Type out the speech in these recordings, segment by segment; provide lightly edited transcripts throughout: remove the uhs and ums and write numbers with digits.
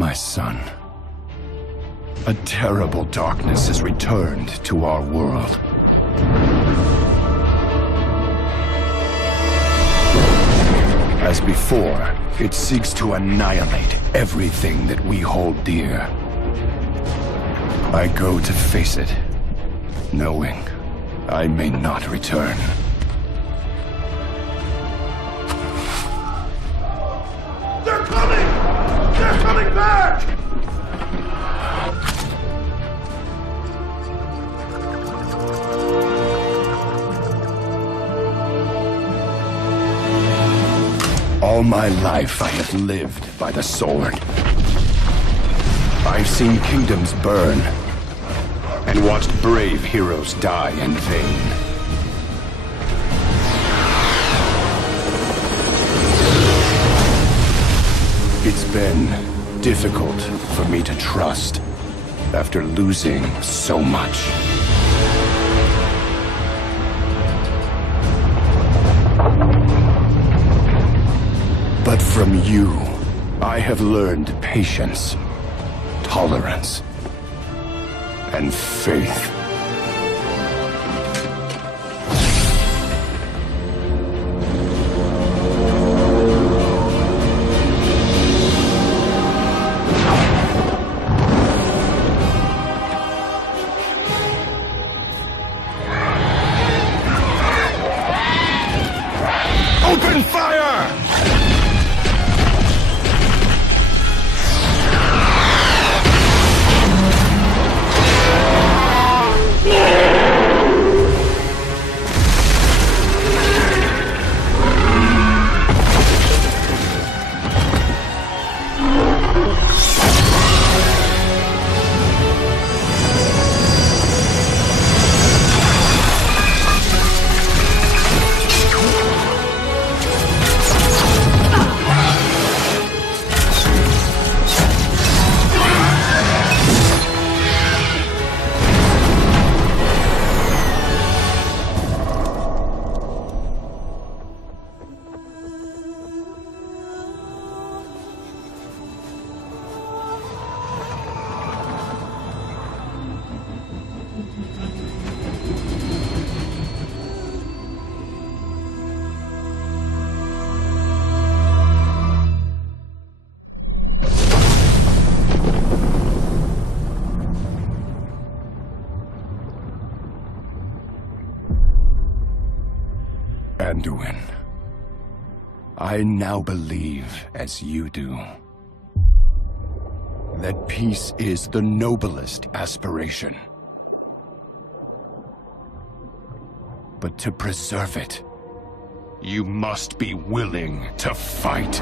My son, a terrible darkness has returned to our world. As before, it seeks to annihilate everything that we hold dear. I go to face it, knowing I may not return. They're coming! They're coming back! All my life I have lived by the sword. I've seen kingdoms burn, and watched brave heroes die in vain. It's been difficult for me to trust after losing so much. But from you, I have learned patience, tolerance, and faith. Open fire! Anduin, I now believe, as you do, that peace is the noblest aspiration. But to preserve it, you must be willing to fight.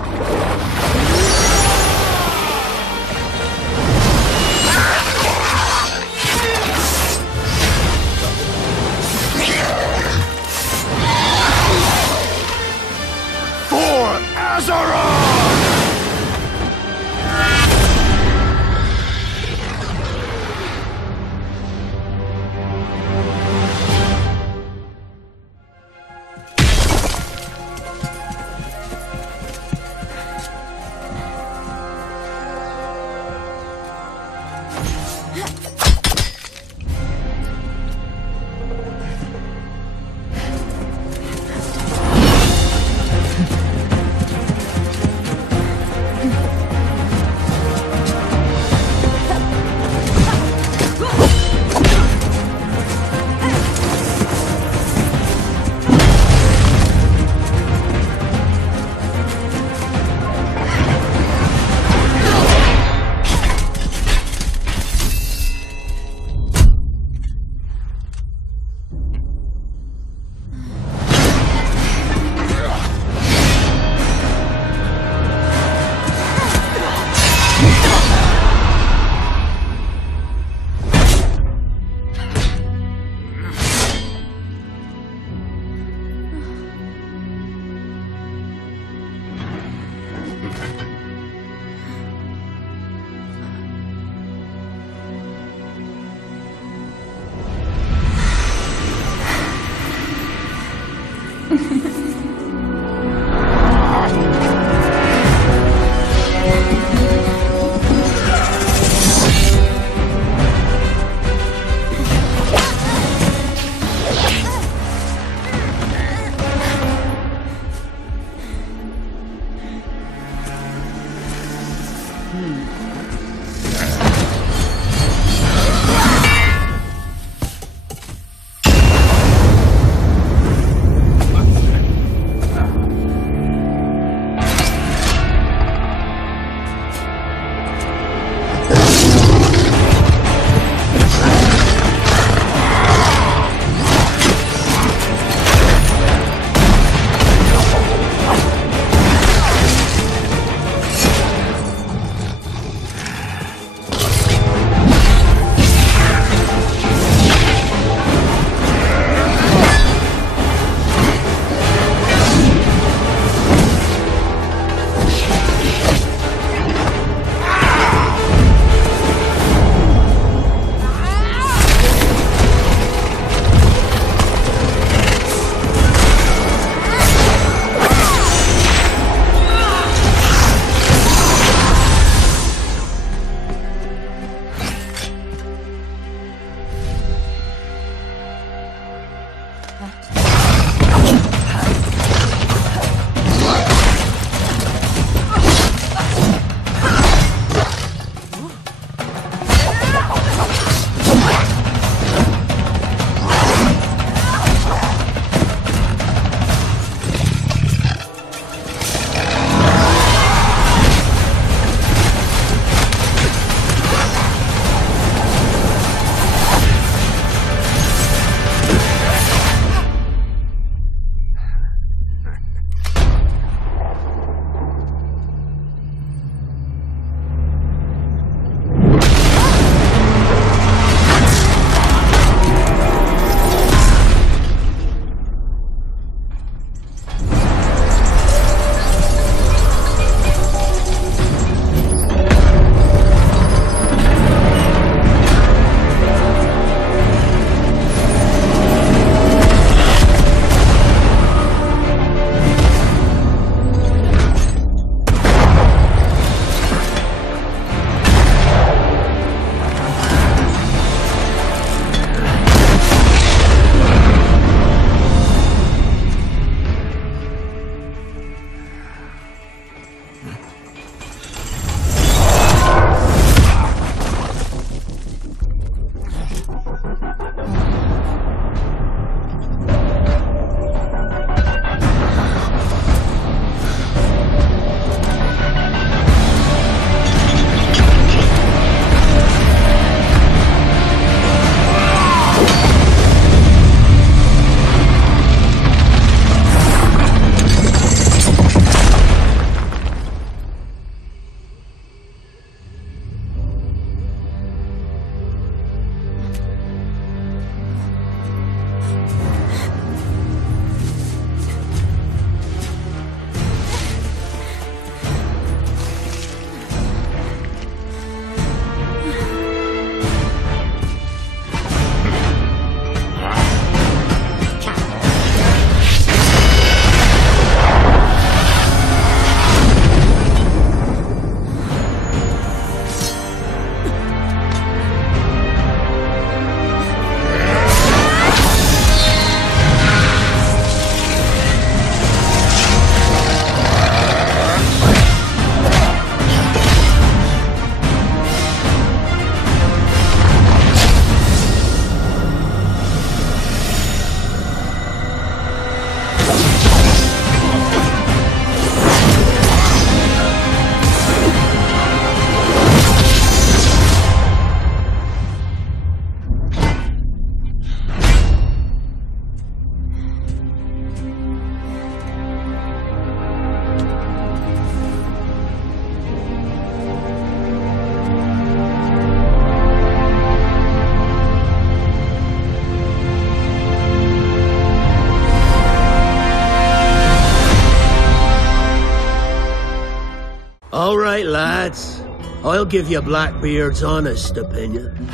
All right, lads. I'll give you Blackbeard's honest opinion.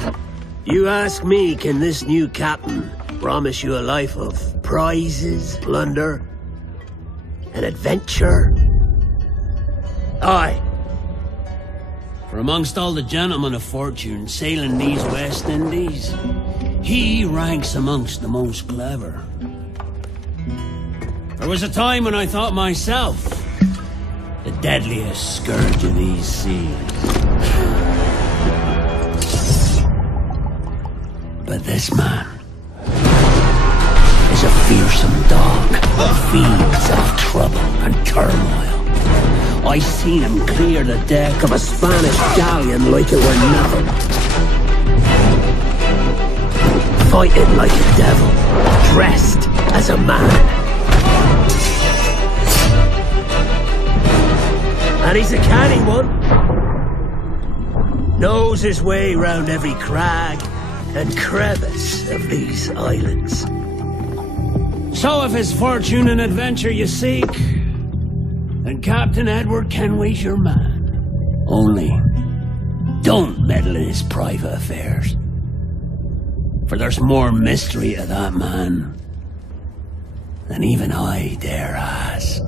You ask me, can this new captain promise you a life of prizes, plunder, and adventure? Aye. For amongst all the gentlemen of fortune sailing these West Indies, he ranks amongst the most clever. There was a time when I thought myself the deadliest scourge of these seas. But this man is a fearsome dog that feeds off trouble and turmoil. I seen him clear the deck of a Spanish galleon like it were nothing. Fighting like a devil, dressed as a man. And he's a canny one. Knows his way round every crag and crevice of these islands. So if it's fortune and adventure you seek, then Captain Edward Kenway's your man. Only, don't meddle in his private affairs. For there's more mystery to that man than even I dare ask.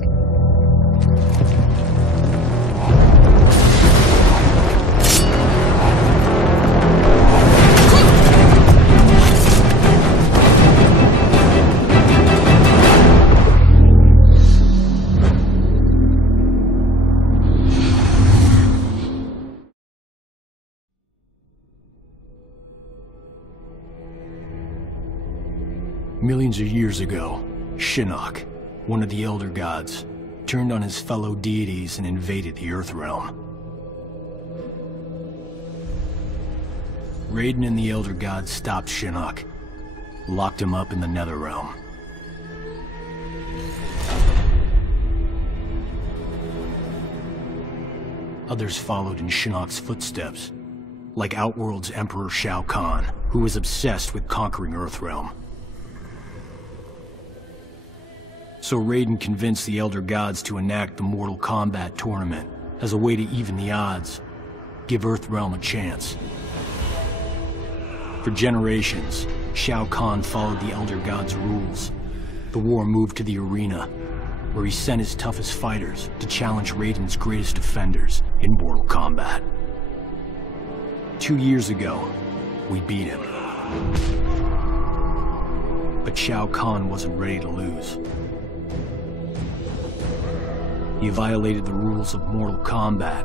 Millions of years ago, Shinnok, one of the Elder Gods, turned on his fellow deities and invaded the Earthrealm. Raiden and the Elder Gods stopped Shinnok, locked him up in the Netherrealm. Others followed in Shinnok's footsteps, like Outworld's Emperor Shao Kahn, who was obsessed with conquering Earthrealm. So Raiden convinced the Elder Gods to enact the Mortal Kombat tournament as a way to even the odds, give Earthrealm a chance. For generations, Shao Kahn followed the Elder Gods' rules. The war moved to the arena, where he sent his toughest fighters to challenge Raiden's greatest defenders in Mortal Kombat. 2 years ago, we beat him. But Shao Kahn wasn't ready to lose. He violated the rules of Mortal Kombat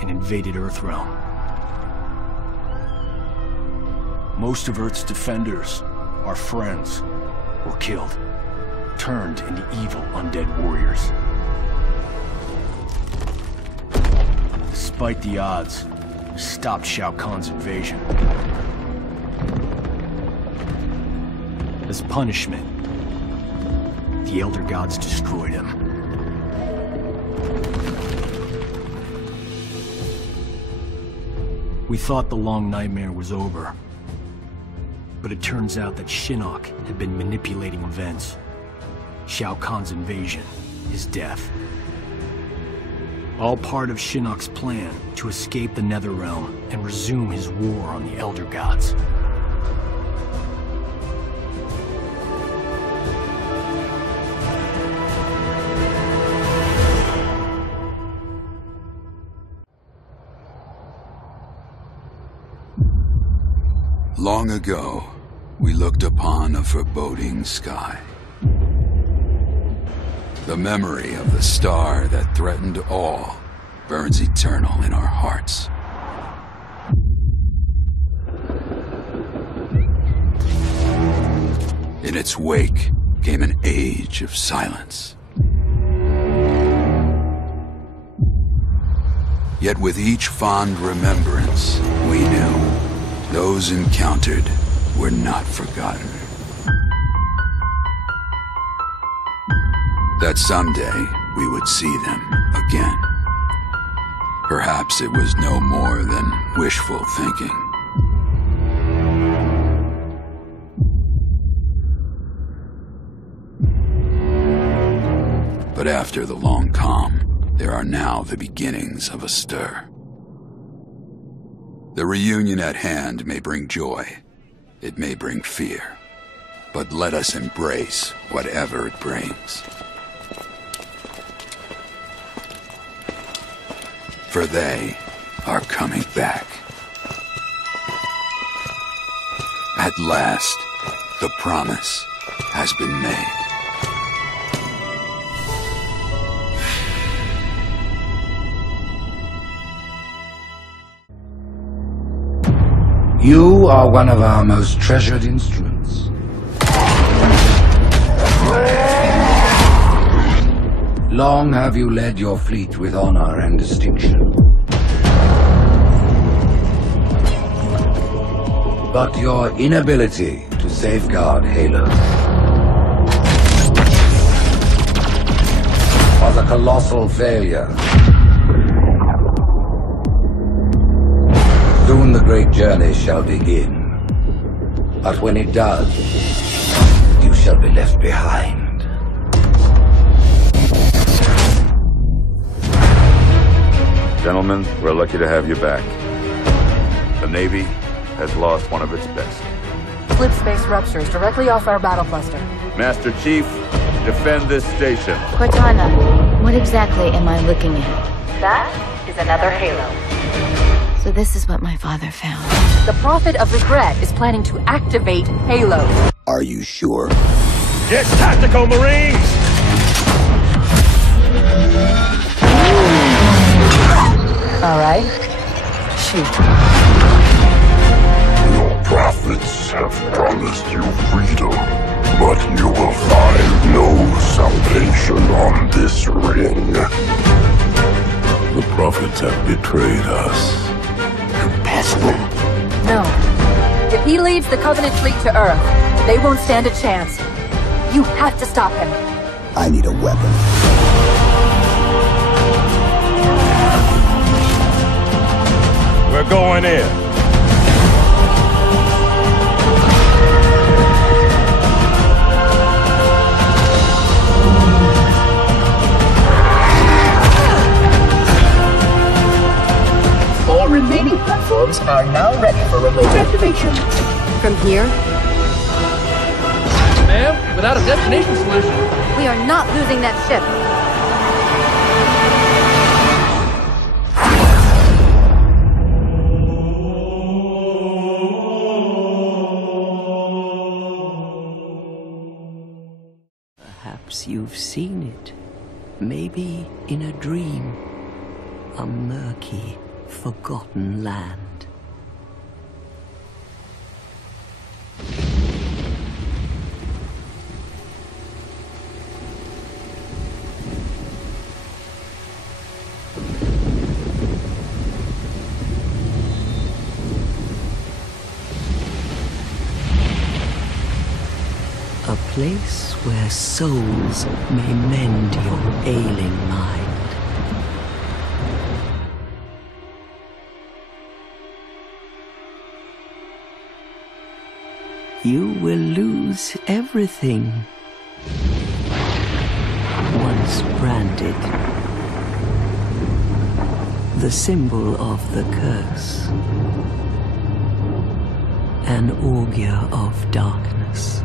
and invaded Earthrealm. Most of Earth's defenders, our friends, were killed, turned into evil undead warriors. Despite the odds, we stopped Shao Kahn's invasion. As punishment, the Elder Gods destroyed him. We thought the long nightmare was over, but it turns out that Shinnok had been manipulating events. Shao Kahn's invasion, his death. All part of Shinnok's plan to escape the Netherrealm and resume his war on the Elder Gods. Long ago, we looked upon a foreboding sky. The memory of the star that threatened all burns eternal in our hearts. In its wake came an age of silence. Yet with each fond remembrance, we knew those encountered were not forgotten. That someday we would see them again. Perhaps it was no more than wishful thinking. But after the long calm, there are now the beginnings of a stir. The reunion at hand may bring joy, it may bring fear, but let us embrace whatever it brings. For they are coming back. At last, the promise has been made. You are one of our most treasured instruments. Long have you led your fleet with honor and distinction. But your inability to safeguard Halo was a colossal failure. Soon the great journey shall begin. But when it does, you shall be left behind. Gentlemen, we're lucky to have you back. The Navy has lost one of its best. Slip space ruptures directly off our battle cluster. Master Chief, defend this station. Cortana, what exactly am I looking at? That is another Halo. So this is what my father found. The Prophet of Regret is planning to activate Halo. Are you sure? Get tactical, Marines! All right. Shoot. Your prophets have promised you freedom, but you will find no salvation on this ring. The prophets have betrayed us. Impossible. No. If he leads the Covenant fleet to Earth, they won't stand a chance. You have to stop him. I need a weapon. We're going in. All remaining platforms are now ready for remote activation. From here? Ma'am, without a destination solution. We are not losing that ship. Perhaps you've seen it. Maybe in a dream. A murky, forgotten land. A place where souls may mend your ailing mind. You will lose everything. Once branded. The symbol of the curse. An augur of darkness.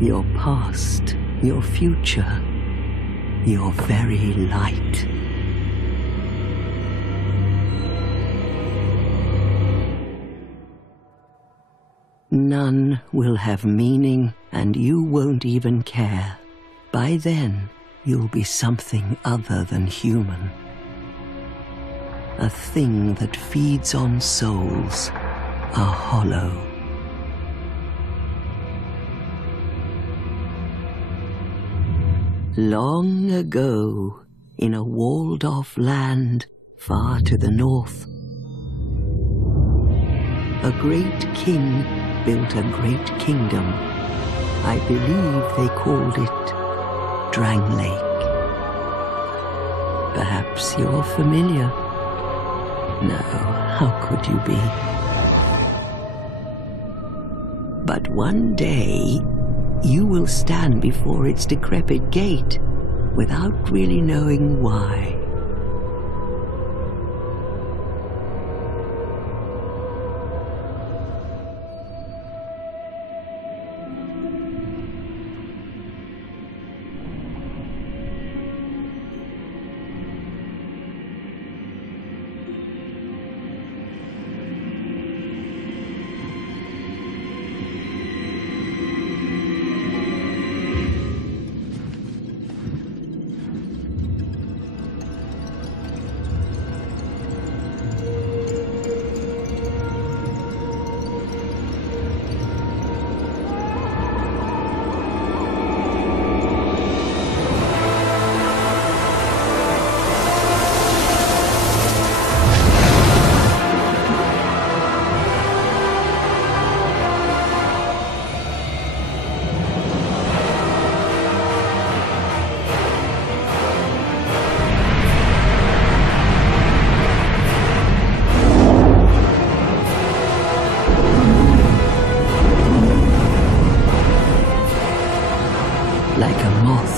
Your past, your future, your very light. None will have meaning, and you won't even care. By then, you'll be something other than human. A thing that feeds on souls, a hollow. Long ago, in a walled-off land far to the north, a great king built a great kingdom. I believe they called it Drang Lake. Perhaps you're familiar. No, how could you be? But one day, you will stand before its decrepit gate without really knowing why.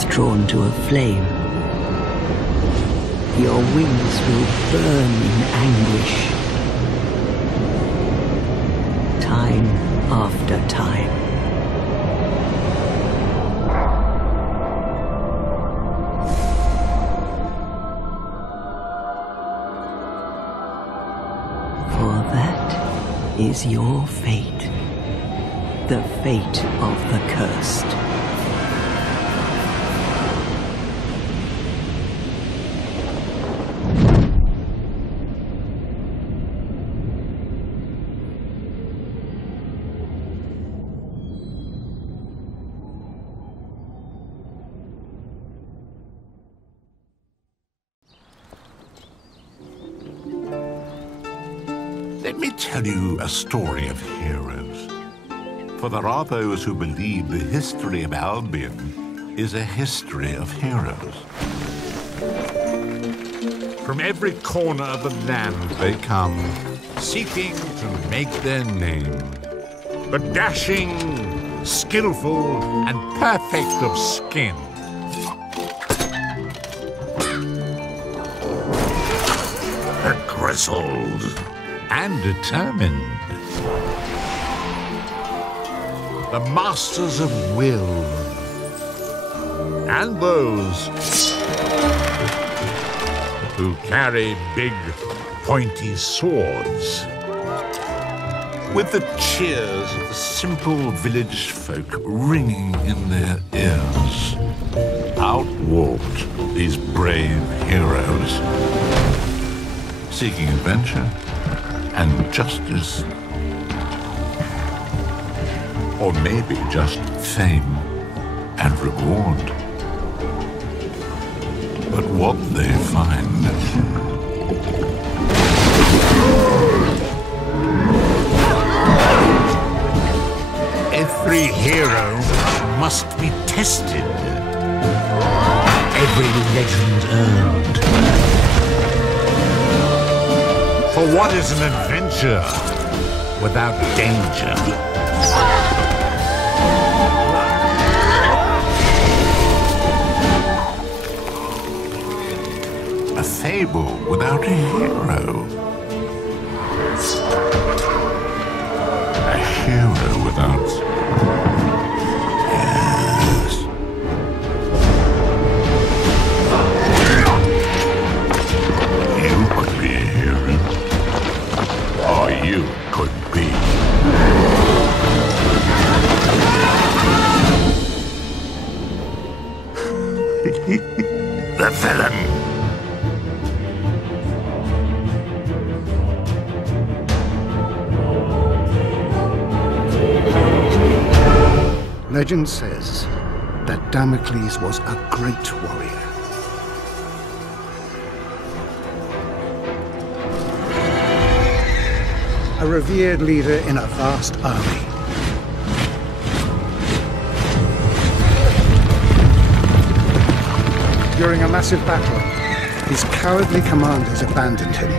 Drawn to a flame, your wings will burn in anguish, time after time. For that is your fate, the fate of the cursed. Let me tell you a story of heroes. For there are those who believe the history of Albion is a history of heroes. From every corner of the land they come, seeking to make their name. But dashing, skillful, and perfect of skin. Grizzled and determined. The masters of will. And those who carry big, pointy swords. With the cheers of the simple village folk ringing in their ears, out walked these brave heroes, seeking adventure and justice, or maybe just fame and reward. But what they find every hero must be tested, every legend earned. For what is an adventure without danger? A fable without a hero. A hero without... Yes. You could be a hero. Or you could be. The villain. Legend says that Damocles was a great warrior. A revered leader in a vast army. During a massive battle, his cowardly commanders abandoned him.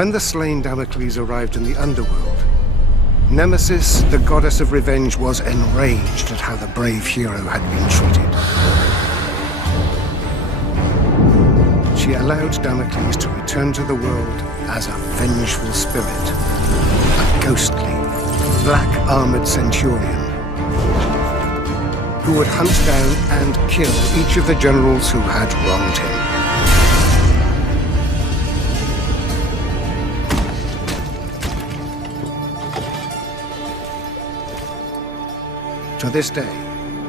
When the slain Damocles arrived in the underworld, Nemesis, the goddess of revenge, was enraged at how the brave hero had been treated. She allowed Damocles to return to the world as a vengeful spirit, a ghostly, black-armored centurion who would hunt down and kill each of the generals who had wronged him. To this day,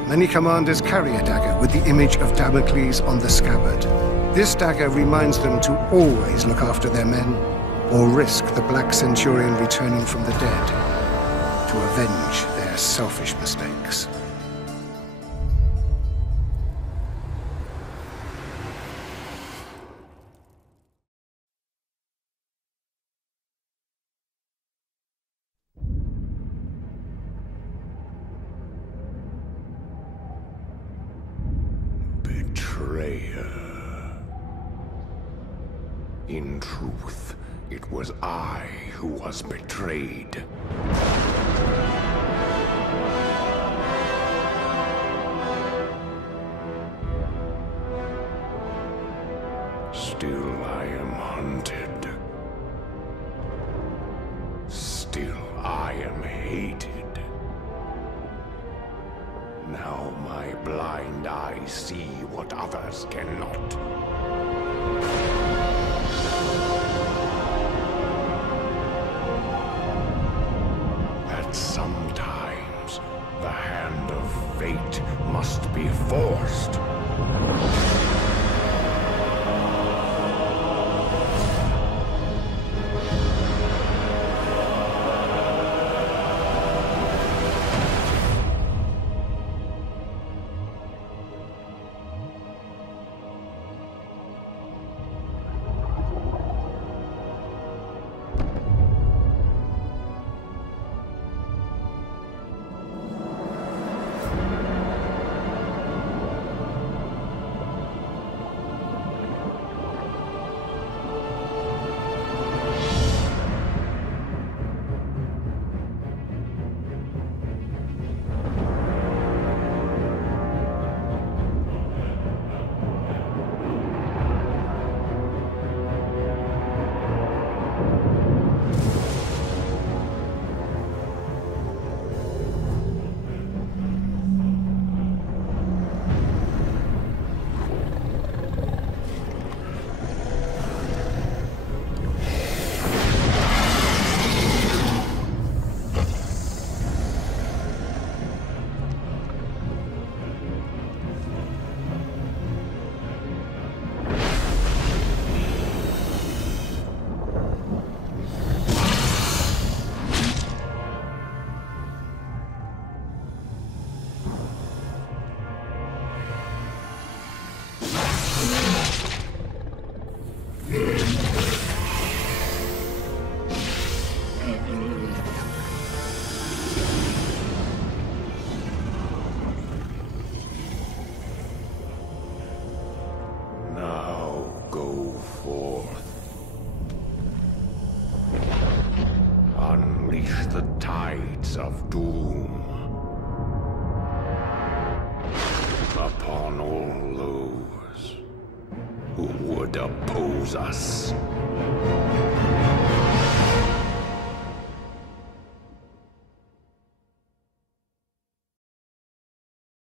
many commanders carry a dagger with the image of Damocles on the scabbard. This dagger reminds them to always look after their men, or risk the Black Centurion returning from the dead to avenge their selfish mistakes. In truth, it was I who was betrayed. Still I am hunted. Still I am hated. Now my blind eyes see what others cannot. Sometimes the hand of fate must be forced. Of doom upon all those who would oppose us.